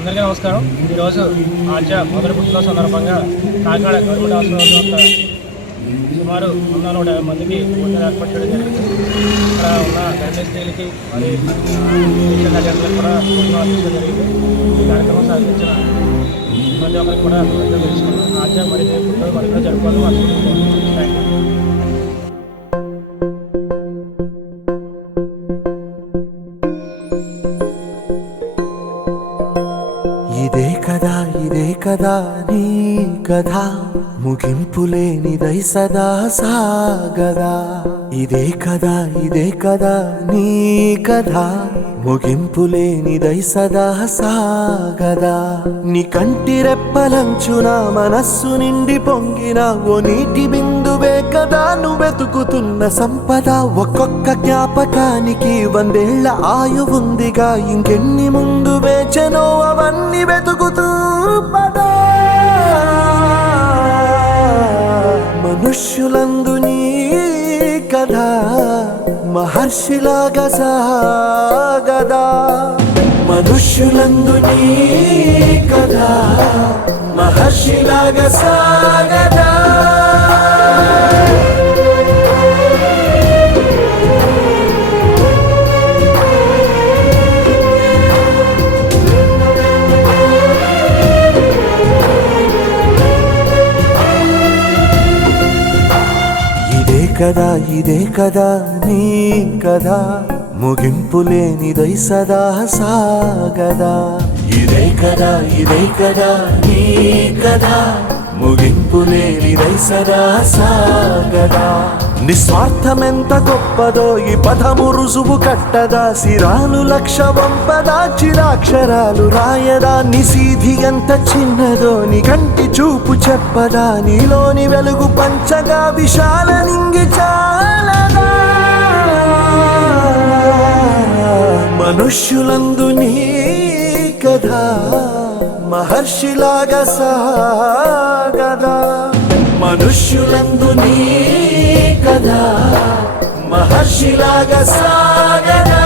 అందరికీ నమస్కారం. ఈరోజు ఆర్జా మొదటి పుట్టిన సందర్భంగా కాకినాడ గవర్నమెంట్ హాస్పిటల్ వద్ద సుమారు 150 మందికి భోజనం ఏర్పాటు చేయడం జరిగింది. ఇక్కడ ఉన్న గర్భిణీ స్త్రీలకి మరి పేషెంట్ అటెండర్లకు కూడా భోజనం అందించడం జరిగింది. ఈ కార్యక్రమం సాధించిన ప్రతి ఒక్కరికి కూడా తెలుసుకున్నాం. ఆర్జా మరి పుట్టిన మరి కూడా జరుపుకోవాలని అనుకుంటున్నాం. Thank you. ఇదే కదా నీ కథ ముగింపులేనిదై సదా సాగదా. ఇదే కదా నీ కథ ముగింపులేనిదై సదా సాగదా. నీ కంటి రెప్పలంచున మనస్సు నిండి పొంగిన ఓ నీటి బిందువే కదా నువ్వెతుకుతున్న సంపద. ఒక్కొక్క జ్ఞాపకానికి 100 ఏళ్ల ఆయువుందిగా, ఇంకెన్ని ముందు వేచనో అవన్నీ వెతుకుతూ పదా. మనుష్యులందు నీ కథ మహర్షిలాగా సాగదా. మనుష్యులందు నీ కథ మహర్షిలాగా సాగదా. ఇదే కదా నీ కథ ముగింపులేనిదై సదా సాగదా. ఇదే కదా నీ కథ ముగింపులేనిదై సదా సాగదా. నిస్వార్థమెంత గొప్పదో ఈ పదము రుజువు కట్టదా. సిరాలు లక్ష వంపదా, చిరాక్షరాలు రాయదా. నిసీధి ఎంత చిన్నదో నీ కంటి చూపు చెప్పదా. నీలోని వెలుగు పంచగా విశాల నింగి చాలదా. మనుష్యులందు నీ కథ మహర్షిలాగా సాగదా. మనుష్యులందు నీ కథ మహర్షిలాగా సాగదా.